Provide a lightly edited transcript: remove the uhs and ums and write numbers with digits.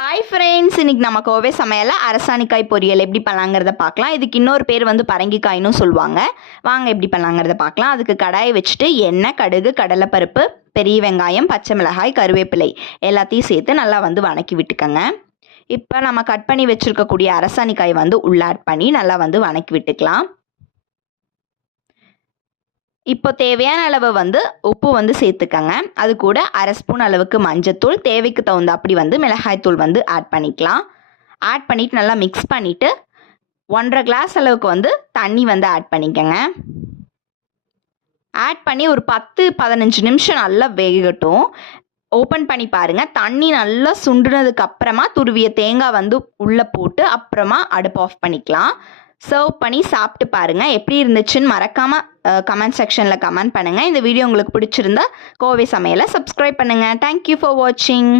Hi friends, இன்னைக்கு நம்ம கோவை சமையலில் அரசாணிக்காய் பொரியல் எப்படி பண்ணலாங்கிறத பார்க்கலாம். இதுக்கு இன்னொரு பேர் வந்து பரங்கிக்காய்னு சொல்லுவாங்க. வாங்க எப்படி பண்ணலாங்கிறத பார்க்கலாம். அதுக்கு கடாயை வச்சுட்டு எண்ணெய், கடுகு, கடலைப்பருப்பு, பெரிய வெங்காயம், பச்சை மிளகாய், கருவேப்பிலை எல்லாத்தையும் சேர்த்து நல்லா வந்து வணக்கி விட்டுக்கோங்க. இப்போ நம்ம கட் பண்ணி வச்சுருக்கக்கூடிய அரசாணிக்காய் வந்து உள்ள ஆட் பண்ணி நல்லா வந்து வணக்கி விட்டுக்கலாம். இப்போ தேவையான அளவு வந்து உப்பு வந்து சேர்த்துக்கங்க. அது கூட அரை ஸ்பூன் அளவுக்கு மஞ்சத்தூள், தேவைக்கு தகுந்த அப்படி வந்து மிளகாய்த்தூள் வந்து ஆட் பண்ணிக்கலாம். ஆட் பண்ணிவிட்டு நல்லா மிக்ஸ் பண்ணிவிட்டு 1.5 கிளாஸ் அளவுக்கு வந்து தண்ணி வந்து ஆட் பண்ணிக்கங்க. ஆட் பண்ணி ஒரு 10-15 நிமிஷம் நல்லா வேகட்டும். ஓப்பன் பண்ணி பாருங்கள். தண்ணி நல்லா சுண்டுனதுக்கு அப்புறமா துருவிய தேங்காய் வந்து உள்ளே போட்டு அப்புறமா அடுப்பு ஆஃப் பண்ணிக்கலாம். சர்வ் பண்ணி சாப்பிட்டு பாருங்கள். எப்படி இருந்துச்சுன்னு மறக்காமல் கமெண்ட் செக்ஷனில் கமெண்ட் பண்ணுங்கள். இந்த வீடியோ உங்களுக்கு பிடிச்சிருந்தா கோவை சமையலை சப்ஸ்கிரைப் பண்ணுங்கள். தேங்க்யூ ஃபார் வாட்சிங்.